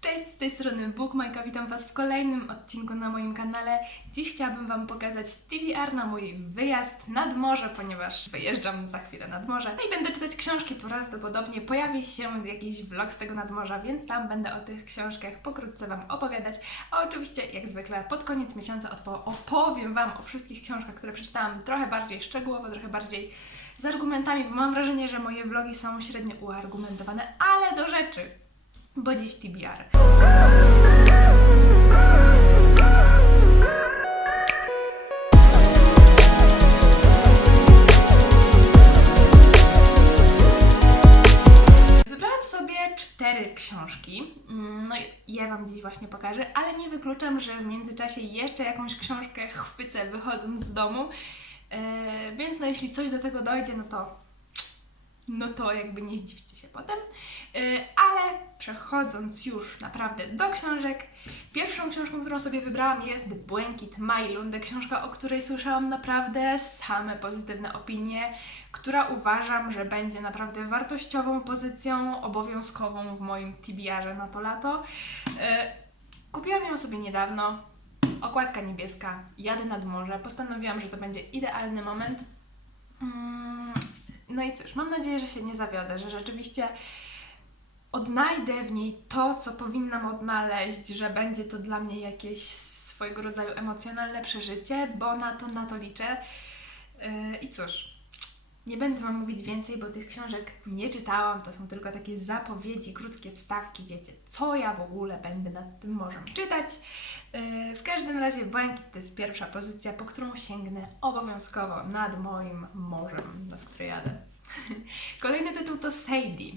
Cześć, z tej strony Bookmajka, witam Was w kolejnym odcinku na moim kanale. Dziś chciałabym Wam pokazać TBR na mój wyjazd nad morze, ponieważ wyjeżdżam za chwilę nad morze. No i będę czytać książki, prawdopodobnie pojawi się jakiś vlog z tego nadmorza, więc tam będę o tych książkach pokrótce Wam opowiadać. A oczywiście, jak zwykle, pod koniec miesiąca opowiem Wam o wszystkich książkach, które przeczytałam trochę bardziej szczegółowo, trochę bardziej z argumentami, bo mam wrażenie, że moje vlogi są średnio uargumentowane, ale do rzeczy bo dziś TBR. Wybrałam sobie cztery książki, Mm, no i ja Wam dziś właśnie pokażę, ale nie wykluczam, że w międzyczasie jeszcze jakąś książkę chwycę wychodząc z domu, E, więc no jeśli coś do tego dojdzie, no to no to jakby nie zdziwicie się potem. Yy, ale przechodząc już naprawdę do książek, pierwszą książką, którą sobie wybrałam jest Błękit Majlunde, książka, o której słyszałam naprawdę same pozytywne opinie, która uważam, że będzie naprawdę wartościową pozycją obowiązkową w moim TBR-ze na to lato. Yy, kupiłam ją sobie niedawno. Okładka niebieska, jadę nad morze. Postanowiłam, że to będzie idealny moment. Mm, no i cóż, mam nadzieję, że się nie zawiodę, że rzeczywiście odnajdę w niej to, co powinnam odnaleźć, że będzie to dla mnie jakieś swojego rodzaju emocjonalne przeżycie, bo na to, na to liczę. Yy, I cóż, nie będę Wam mówić więcej, bo tych książek nie czytałam, to są tylko takie zapowiedzi, krótkie wstawki, wiecie, co ja w ogóle będę nad tym morzem czytać. Yy, W każdym razie Błękit to jest pierwsza pozycja, po którą sięgnę obowiązkowo nad moim morzem, nad które jadę. Kolejny tytuł to Sadie.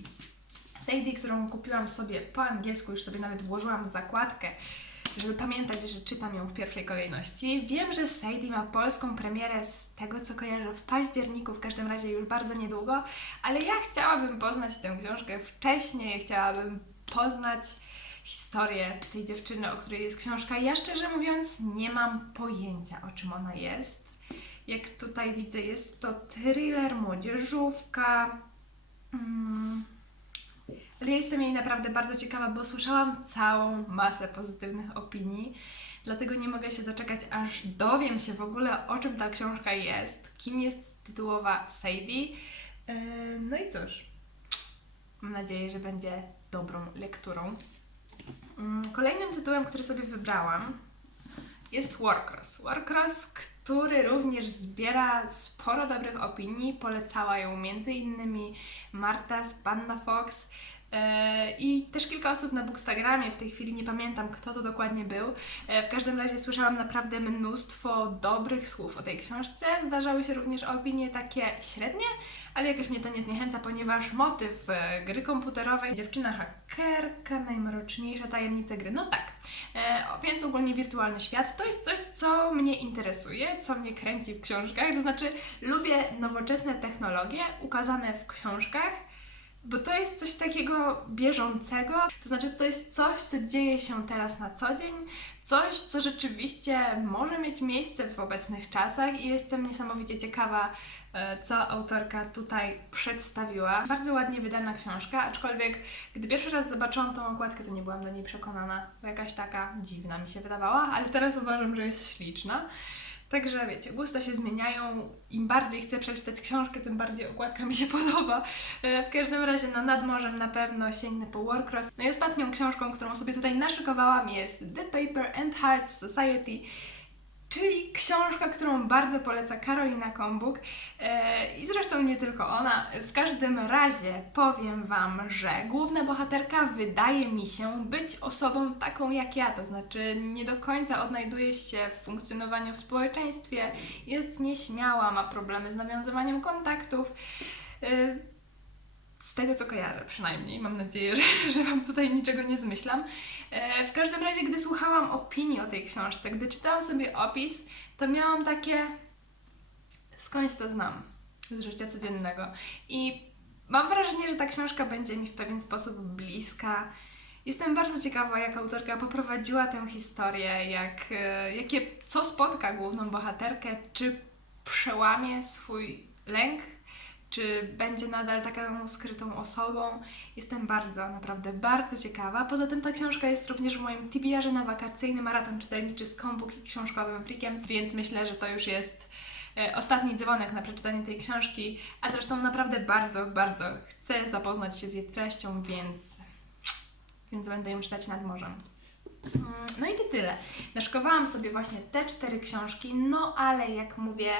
Sadie, którą kupiłam sobie po angielsku, już sobie nawet włożyłam zakładkę, żeby pamiętać, że czytam ją w pierwszej kolejności. Wiem, że Sadie ma polską premierę z tego, co kojarzę w październiku, w każdym razie już bardzo niedługo, ale ja chciałabym poznać tę książkę wcześniej, chciałabym poznać historię tej dziewczyny, o której jest książka. Ja szczerze mówiąc nie mam pojęcia, o czym ona jest. Jak tutaj widzę, jest to thriller, młodzieżówka. Mm. Ale jestem jej naprawdę bardzo ciekawa, bo słyszałam całą masę pozytywnych opinii. Dlatego nie mogę się doczekać, aż dowiem się w ogóle, o czym ta książka jest, kim jest tytułowa Sadie. Yy, No i cóż, mam nadzieję, że będzie dobrą lekturą. Mm, Kolejnym tytułem, który sobie wybrałam, jest Warcross. Warcross, który również zbiera sporo dobrych opinii. Polecała ją m.in. Marta z Panna Fox e, i też kilka osób na Bookstagramie. W tej chwili nie pamiętam, kto to dokładnie był. E, W każdym razie słyszałam naprawdę mnóstwo dobrych słów o tej książce. Zdarzały się również opinie takie średnie, ale jakoś mnie to nie zniechęca, ponieważ motyw e, gry komputerowej, dziewczyna hakerka, najmroczniejsza tajemnica gry, no tak. E, więc ogólnie wirtualny świat to jest coś, co mnie interesuje, co mnie kręci w książkach, to znaczy lubię nowoczesne technologie ukazane w książkach, bo to jest coś takiego bieżącego, to znaczy to jest coś, co dzieje się teraz na co dzień, coś, co rzeczywiście może mieć miejsce w obecnych czasach i jestem niesamowicie ciekawa, e, co autorka tutaj przedstawiła. Bardzo ładnie wydana książka, aczkolwiek gdy pierwszy raz zobaczyłam tą okładkę, to nie byłam do niej przekonana, bo jakaś taka dziwna mi się wydawała, ale teraz uważam, że jest śliczna. Także wiecie, gusta się zmieniają. Im bardziej chcę przeczytać książkę, tym bardziej okładka mi się podoba. E, W każdym razie no, nad morzem na pewno sięgnę po Warcross. No i ostatnią książką, którą sobie tutaj naszykowałam jest The Paper and Heart Society. Czyli książka, którą bardzo poleca Karolina Kombuk e, i zresztą nie tylko ona. W każdym razie powiem Wam, że główna bohaterka wydaje mi się być osobą taką jak ja, to znaczy nie do końca odnajduje się w funkcjonowaniu w społeczeństwie, jest nieśmiała, ma problemy z nawiązywaniem kontaktów. Z tego co kojarzę przynajmniej, mam nadzieję, że, że Wam tutaj niczego nie zmyślam. E, w każdym razie, gdy słuchałam opinii o tej książce, gdy czytałam sobie opis, to miałam takie skądś to znam z życia codziennego. I mam wrażenie, że ta książka będzie mi w pewien sposób bliska. Jestem bardzo ciekawa, jak autorka poprowadziła tę historię, jak, e, jakie, co spotka główną bohaterkę, czy przełamie swój lęk, czy będzie nadal taką skrytą osobą. Jestem bardzo, naprawdę bardzo ciekawa. Poza tym ta książka jest również w moim TBR-ze na wakacyjny maraton czytelniczy z i książkowym freakiem, więc myślę, że to już jest e, ostatni dzwonek na przeczytanie tej książki, a zresztą naprawdę bardzo, bardzo chcę zapoznać się z jej treścią, więc, więc będę ją czytać nad morzem. Mm, No i to tyle. Naszkowałam sobie właśnie te cztery książki, no ale jak mówię,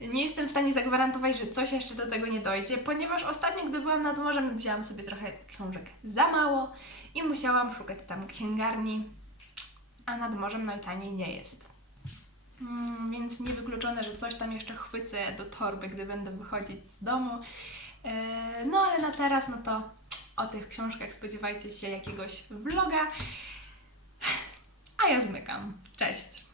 nie jestem w stanie zagwarantować, że coś jeszcze do tego nie dojdzie, ponieważ ostatnio, gdy byłam nad morzem, wzięłam sobie trochę książek za mało i musiałam szukać tam księgarni, a nad morzem najtaniej nie jest. Mm, więc niewykluczone, że coś tam jeszcze chwycę do torby, gdy będę wychodzić z domu. E, No ale na teraz, no to o tych książkach spodziewajcie się jakiegoś vloga. A ja zmykam. Cześć!